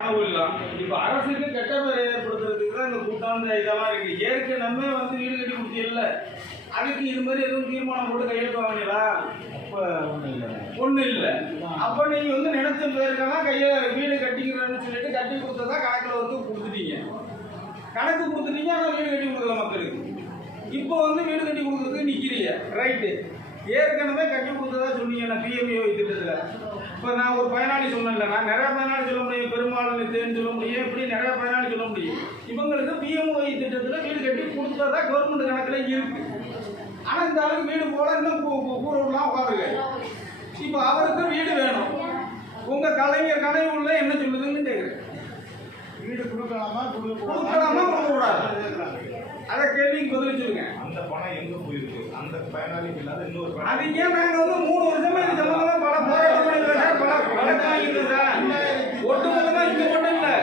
இப்ப அரசுக்கு கெட்ட பேரை ஏற்படுத்துறதுக்கு தான் இந்த கூட்டம் இதெல்லாம் இருக்கு. ஏற்கனவே வந்து வீடு கட்டி கொடுத்தீங்கல்ல, அதுக்கு இது மாதிரி எதுவும் தீர்மானம் போட்டு கையெழுத்து வாங்கினீங்களா? ஒன்றும் இல்லை. அப்போ நீங்கள் வந்து நினைச்ச பேருக்கெல்லாம் வீடு கட்டிக்கிறேன்னு சொல்லிட்டு கட்டி கொடுத்ததா கணக்கில் வந்து கொடுத்துட்டீங்க. கணக்கு கொடுத்துட்டீங்க, ஆனால் வீடு கட்டி கொடுக்கல மக்களுக்கு. இப்போ வந்து வீடு கட்டி கொடுக்குறதுக்கு நிற்கிறீங்க, ரைட்டு. ஏற்கனவே கட்டி கொடுத்ததா சொன்னீங்க நான் பிஎம்ஏ திட்டத்தில். இப்போ நான் ஒரு பயனாளி சொன்னேன்ல, நான் நிறையா பயனாளி சொல்ல முடியும், பெரும்பாலும் தேர்ந்து சொல்ல முடியும், இப்படி நிறையா பயனாளி சொல்ல முடியும். இவங்களுக்கு பிஎம்ஓ திட்டத்தில் வீடு கட்டி கொடுத்ததா கவர்மெண்ட் கணக்கில் இருக்கு. ஆனால் இந்த அளவுக்கு வீடு போல இன்னும் கூறலாம் உட்காந்துருக்கு. இப்போ அவருக்கு வீடு வேணும். உங்கள் கலைஞர் கனவு உள்ள என்ன சொல்லுதுன்னு கேட்குறேன். வீடு கொடுக்கலாமா கொடுக்கக்கூடாது? அதை கேள்விக்கு பதில் சொல்லுங்க. அந்த பணம் எங்க போயிருக்கு? அந்த பயனாளிக்கு இல்லாத இன்னொரு அது ஏன் நாங்கள் வந்து 3 வருஷமா இது சம்பந்தமா பல போராட்டம் பண்ணிக்கிறோம் சார், பல வழக்கு வாங்கிக்கிறோம் சார். ஒட்டுமொத்தமா இங்க மட்டும் இல்லை,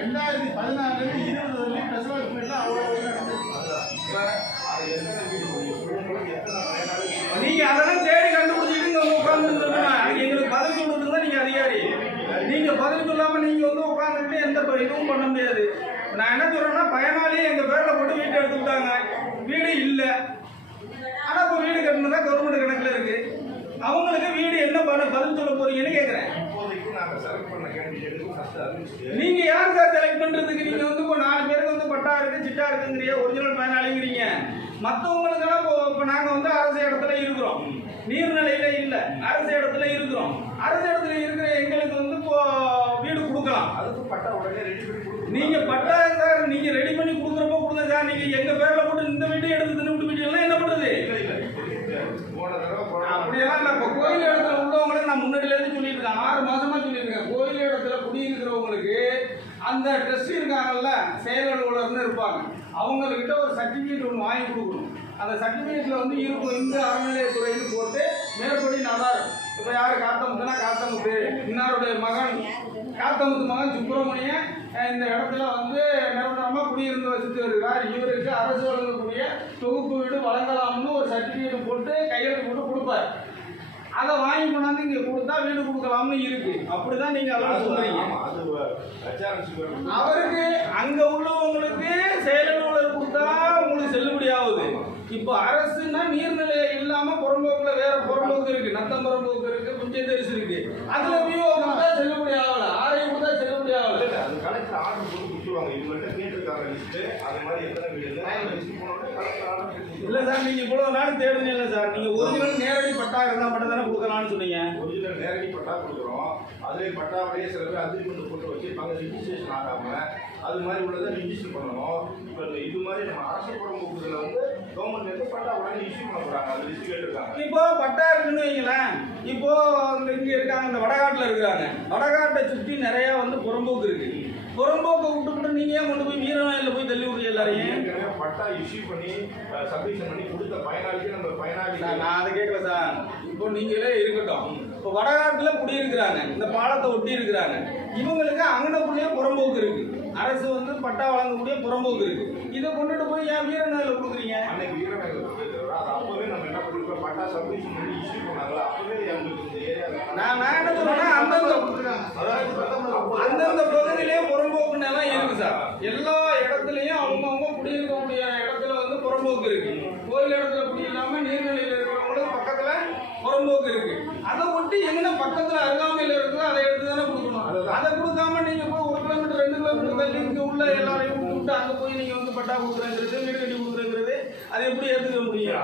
2014 20 வரையும் பிரசவத்தில் அவ்வளோ நீங்க அதெல்லாம் தேடி கண்டுபிடிச்சிட்டு உட்கார்ந்து அதுக்கு எங்களுக்கு பதில் சொல்றதுக்கு தான் நீங்க அதிகாரி. நீங்க பதில் சொல்லாம நீங்க வந்து உட்காந்துட்டு எந்த இதுவும் பண்ண முடியாது. நான் என்ன சொல்றேன்னா, பயனாளி எங்க பேர்ல போட்டு வீட்டை எடுத்துக்கிட்டாங்க, வீடு இல்லை. ஆனா இப்போ வீடு கட்டணும்னா கவர்மெண்ட் கணக்குல இருக்கு. அவங்களுக்கு வீடு என்ன பதில் சொல்ல போறீங்கன்னு கேட்கிறேன். நீங்க யார் சார் செலக்ட் பண்றதுக்கு? நீங்க வந்து இப்போ 4 பேருக்கு வந்து பட்டா இருக்கு, சிட்டா இருக்குங்கிறீங்க, ஒரிஜினல் பயனாளிங்கிறீங்க. மற்றவங்களுக்கெல்லாம் இப்போ நாங்கள் வந்து அரசு இடத்துல இருக்கிறோம், நீர்நிலையில இல்லை, அரசு இடத்துல இருக்கிறோம். அரசு இடத்துல இருக்கிற எங்களுக்கு வந்து இப்போ வீடு கொடுக்கலாம். அதுக்கு பட்டா உடனே ரெடி பண்ணி கொடுக்கணும். நீங்க பட்டா சார் நீங்க ரெடி பண்ணி கொடுக்குறப்போ கொடுங்க சார். நீங்க எங்க பேர்ல போட்டு இந்த வீட்டை எடுத்து தின்னு வீட்டெல்லாம் என்ன பண்ணுறது? அப்படியெல்லாம் இல்லை. இப்போ கோயில் இடத்துல உள்ளவங்களுக்கு நான் முன்னாடியிலேருந்து சொல்லிட்டு இருக்கேன், 6 மாசமா சொல்லியிருக்கேன். கோயில் இடத்துல குடியிருக்கிறவங்களுக்கு அந்த ட்ரெஸ்ட் இருக்காங்கல்ல, செயல் அலுவலர்னு இருப்பாங்க, அவங்கக்கிட்ட ஒரு சர்டிஃபிகேட் ஒன்று வாங்கி கொடுக்கணும். அந்த சர்டிஃபிகேட்டில் வந்து இருக்கும் இந்த அறநிலையத்துறைன்னு போட்டு மேற்படி நல்லா இருக்கும். இப்போ யார் காத்தமுத்துனா காத்தமுத்து, இன்னாருடைய மகன் காத்தமுத்து மகன் சுப்பிரமணியன் இந்த இடத்துல வந்து நிரந்தரமாக குடியிருந்து வசித்து வருகிறார், இவருக்கு அரசு வழங்கக்கூடிய தொகுப்பு வீடு வழங்கலாம்னு ஒரு சர்டிஃபிகேட் போட்டு கையெழுத்து போட்டு கொடுப்பார். அதை வாங்கி கொண்டாந்து இங்கே கொடுத்தா வீடு கொடுக்கலாம்னு இருக்கு. அப்படிதான் நீங்க அதெல்லாம் சொல்றீங்க. அவருக்கு அங்க உள்ளவங்களுக்கு செயல் அலுவலர் கொடுத்தா உங்களுக்கு செல்லுபடி ஆகுது. இப்போ அரசுனா நீர்நிலை இல்லாம புறம்போக்குல வேற புறம்போக்கு இருக்கு, நத்தம் புறம்போக்கு இருக்கு, புஞ்சத்தரிசு இருக்கு. அதுல வியூ கொடுத்தா செல்லுபடி ஆகல, ஆரையும் கொடுத்தா செல்லுபடி ஆகல. அது கலெக்டர் ஆர்டர் போட்டு கொடுத்துருவாங்க. இவங்கள்ட்ட கேட்டிருக்காங்க லிஸ்ட், அது மாதிரி எத்தனை வீடு இல்ல சார், நீங்க இவ்வளவு நாள் தேடுங்க. இல்லை சார், நீங்க ஒரிஜினல் நேரடி பட்டா இருந்தா மட்டும் தானே கொடுக்கலாம்னு சொன்னீங்க. ஒரிஜினல் நேரடி பட்டா கொடுக்குறோம். அதே பட்டாவுடைய சில பேர் அக்ரிமெண்ட் போட்டு வச்சிருப்பாங்க, ரிஜிஸ்ட்ரேஷன் ஆகாம. அது மாதிரி உள்ளதை ரிஜிஸ்டர் பண்ணணும். இப்போ இது மாதிரி நம்ம அரசு புறம்போக்குல வந்து கவர்மெண்ட் பட்டா உடனே இஷ்யூ பண்ண போறாங்க, அது லிஸ்ட் கேட்டிருக்காங்க. இப்போ பட்டா இருக்குன்னு வைங்களேன். இப்போ இங்க இருக்காங்க, இந்த வடகாட்டில் இருக்காங்க, வடகாட்டை சுற்றி நிறைய வந்து புறம்போக்கு இருக்கு. புறம்போக்கை விட்டுக்கிட்டு நீங்க ஏன் கொண்டு போய் வீரவாயில போய் தள்ளி விடுறீங்க எல்லாரையும்? பட்டா இஷ்யூ பண்ணி சப்மிஷன் பண்ணி கொடுத்த பயனாளிக்கு நம்ம பயனாளி. நான் அதை கேட்கல சார். இப்போ நீங்களே இருக்கட்டும், இப்போ வடகாட்டில் குடியிருக்கிறாங்க, இந்த பாலத்தை ஒட்டி இருக்கிறாங்க, இவங்களுக்கு அங்கனக்குள்ளேயே புறம்போக்கு இருக்கு. அரசு வந்து பட்டா வழங்கக்கூடிய புறம்போக்கு இருக்கு. இதை கொண்டுட்டு போய் ஏன் வீரநாயில கொடுக்குறீங்க? அன்னைக்கு வீரநாயில அது அப்பவே நம்ம என்ன பண்ணிருக்கோம், பட்டா சப்மிஷன் பண்ணி இஷ்யூ பண்ணாங்களா, அப்பவே எங்களுக்கு இந்த ஏரியா நான் என்ன சொல்றேன்னா, அந்தந்த பகுதியிலேயே புறம்போக்கு நிலம் இருக்கு சார். எல்லா இடத்துலையும் அவங்கவுங்க குடியிருக்கக்கூடிய இடத்துல வந்து புறம்போக்கு இருக்கு. கோயில் இடத்துல குடியில்லாம நீர்நிலையில் இருக்கிறவங்களுக்கு பக்கத்துல புறம்போக்கு இருக்கு. அதை ஒட்டி எங்க பக்கத்துல அருகாமையில் இருக்குதோ அதை எடுத்து தானே கொடுக்கணும். அதை கொடுக்காம நீங்க போய் 1 கிலோமீட்டர் 2 கிலோமீட்டர் தள்ளி இங்க உள்ள எல்லாரையும் கூப்பிட்டு அங்க போய் நீங்க வந்து பட்டா கொடுக்குறேங்கிறது, வீடு கட்டி கொடுக்குறேங்கிறது, அதை எப்படி ஏற்றுக்க முடியும்?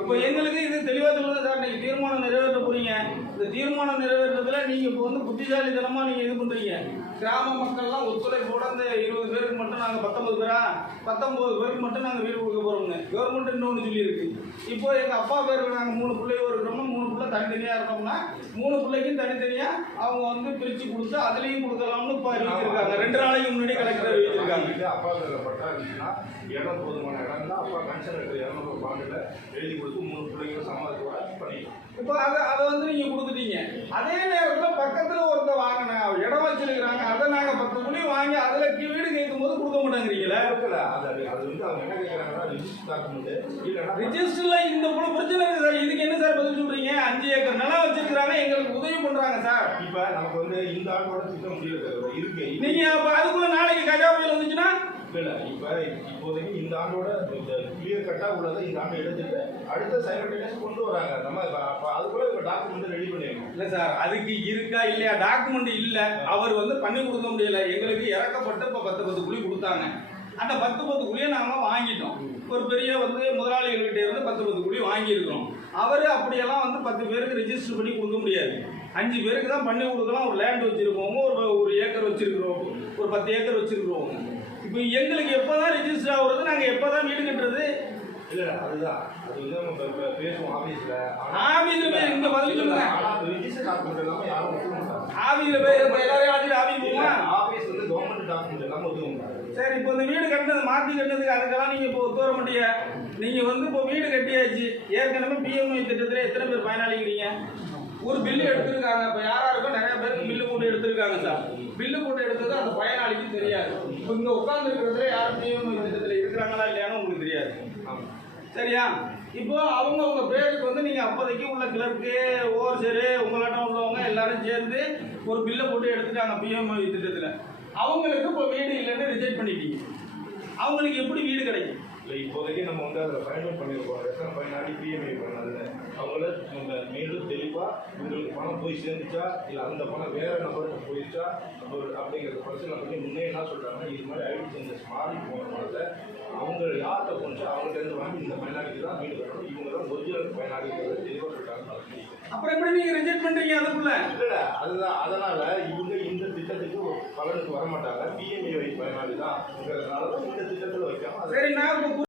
இப்போ எங்களுக்கு இது தெளிவாக சொல்லுங்க சார். நீங்க தீர்மானம் நிறைவேற்ற போறீங்க. இந்த தீர்மானம் நிறைவேற்றதுல நீங்க இப்போ வந்து புத்திசாலித்தனமா நீங்க இது பண்றீங்க. கிராம மக்கள்லாம் ஒத்துழைப்போட இந்த 20 பேருக்கு மட்டும் நாங்கள் 19 பேருக்கு மட்டும் நாங்கள் வீடு கொடுக்க போறோம்னு கவர்மெண்ட் இன்னொன்று சொல்லியிருக்கு. இப்போ எங்கள் அப்பா பேருக்கு நாங்கள் 3 பிள்ளைங்க இருக்கிறோம்னா 3 பிள்ளை தனித்தனியாக இருக்கோம்னா 3 பிள்ளைக்கும் தனித்தனியாக அவங்க வந்து பிரித்து கொடுத்து அதுலேயும் கொடுக்கலாம்னு இப்போ அறிவிச்சிருக்காங்க. 2 நாளைக்கு முன்னாடி கலெக்டர் அறிவிச்சிருக்காங்க. அப்பா பட்டா இருந்துச்சுன்னா இடம் போதுமான இடம் தான் அப்பா கன்சர்ன் இருக்கிற 200 பாண்டில் எழுதி கொடுத்து 3 பிள்ளைங்களும் சமாதத்தோட பண்ணிக்கலாம். இப்போ அதை வந்து நீங்கள் கொடுத்துட்டீங்க. அதே நேரத்தில் பக்கத்தில் ஒருத்தர் வாங்கின இடம் வச்சிருக்கிறாங்க, அதை நாங்கள் 10 சொல்லி வாங்கி அதுல வீடு கேட்கும் போது கொடுக்க மாட்டாங்கிறீங்களா? இருக்கல அது வந்து அவங்க என்ன கேட்கறாங்கன்னா ரிஜிஸ்டர் டாக்குமெண்ட் இல்லைன்னா ரிஜிஸ்டர்ல இந்த போல பிரச்சனை இருக்கு சார். இதுக்கு என்ன சார் பதில் சொல்றீங்க? 5 ஏக்கர் நிலம் வச்சிருக்காங்க, எங்களுக்கு உதவி பண்றாங்க சார். இப்ப நமக்கு வந்து இந்த ஆண்டோட திட்டம் முடியல இருக்கு. நீங்க அப்ப அதுக்குள்ள நாளைக்கு கஜா புயல் வந்துச்சுன்னா இல்ல இப்ப இப்போதைக்கு இந்த ஆண்டோட கிளியர் கட்டா உள்ளதை இந்த ஆண்டு எடுத்துட்டு அடுத்த சைமல்டேனியஸ் கொண்டு வராங்க. நம்ம அதுக்குள்ள இப்ப டாக்குமெண்ட் ரெடி பண்ணிடணும். இல்ல சார், அதுக்கு இருக்கா இல்லையா டாக்குமெண்ட் இல்ல. அவர் வந்து பண்ணி கொடுக்க முடியல. எங்களுக்கு இறக்கப்பட்டு இப்ப 10 குழி கொடுத்தாங்க. அந்த 10 குழியை நாம வாங்கிட்டோம். ஒரு பெரிய வந்து முதலாளிகள்கிட்ட இருந்து 10 குழி வாங்கியிருக்கிறோம். அவரு அப்படியெல்லாம் வந்து 10 பேருக்கு ரெஜிஸ்டர் பண்ணி கொடுக்க முடியாது. 5 பேருக்கு தான் பண்ணி கொடுக்கலாம். ஒரு லேண்ட் வச்சிருக்கோங்க, ஒரு ஏக்கர் வச்சிருக்கிறோம், ஒரு 10 ஏக்கர் வச்சிருக்கிறோம். இப்போ எங்களுக்கு எப்போதான் ரெஜிஸ்டர் ஆகுறது, நாங்கள் எப்போதான் வீடு கட்டுறது? இல்ல அதுதான் அது வந்து நம்ம பேசுவோம் ஆபீஸ்ல. ஆபீஸ்ல போய் இங்க பதில் சொல்லுங்க. ரிஜிஸ்டர் டாக்குமெண்ட் இல்லாம யாரும் ஒத்துக்க மாட்டாங்க. ஆபீஸ்ல போய் எல்லாரையும் அழைச்சிட்டு ஆபீஸ் போமா? ஆபீஸ் வந்து கவர்மெண்ட் டாக்குமெண்ட் இல்லாம ஒத்துக்க மாட்டாங்க. சரி, இப்போ இந்த வீடு கட்டினது மாற்றி கட்டினதுக்கு அதுக்கெல்லாம் நீங்கள் இப்போ ஒத்து வர மாட்டீங்க. நீங்கள் வந்து இப்போ வீடு கட்டியாச்சு. ஏற்கனவே பிஎம்ஐ திட்டத்தில் எத்தனை பேர் பயனாளிக்கிறீங்க? ஒரு பில்லு எடுத்திருக்காங்க. இப்போ யாராருக்கும் நிறைய பேருக்கு பில்லு போட்டு எடுத்திருக்காங்க சார். பில்லு போட்டு எடுத்தது அந்த பயனாளிக்கு தெரியாது. இப்போ இங்கே உட்கார்ந்து இருக்கிறதுல யாரும் பிஎம்ஐ திட்டத்தில் இருக்கிறாங்களா இல்லையான்னு உங்களுக்கு தெரியாது. சரியா? இப்போ அவங்க பேருக்கு வந்து நீங்கள் அப்போதைக்கு உள்ள கிளர்க்கு ஓவர்சேரு உங்களாட்டம் உள்ளவங்க எல்லாரும் சேர்ந்து ஒரு பில்லை போட்டு எடுத்துட்டாங்க பிஎம்ஐ திட்டத்தில். அவங்களுக்கு இப்போ வீடு இல்லைன்னு ரிஜெக்ட் பண்ணிட்டீங்க. அவங்களுக்கு எப்படி வீடு கிடைக்கும்? இல்லை இப்போதைக்கு நம்ம வந்து அதில் ஃபைனல் பண்ணியிருக்கோம். எத்தனை பயனாளி பிஎம்ஐ பண்ணதில்ல அவங்கள மேலும் தெளிவாக உங்களுக்கு பணம் போய் சேர்ந்துச்சா இல்லை அந்த பணம் வேறு நபருக்கு போயிடுச்சா அப்படிங்கிறத பரிசீலனை பண்ணி முன்னே என்ன சொல்கிறாங்கன்னா இது மாதிரி ஐடி சேஞ்சஸ் மாறி போனதுனால அவங்க யார்கிட்ட போச்சு அவங்ககிட்ட வாங்கி இந்த பயனாளிக்கு தான் வீடு கட்டணும், இவங்க தான் ஒரிஜினல் பயனாளிங்கிறத தெளிவாக சொல்லிட்டாங்க. அப்புறம் எப்படி நீங்கள் ரிஜெக்ட் பண்ணுறீங்க அதுக்குள்ள? இல்லை அதுதான் அதனால் இவங்க இந்த திட்டத்துக்கு பலனுக்கு வரமாட்டாங்க. பிஎம்ஐ பயனாளி தான் இந்த திட்டத்தில் வைக்காம சரி, நான்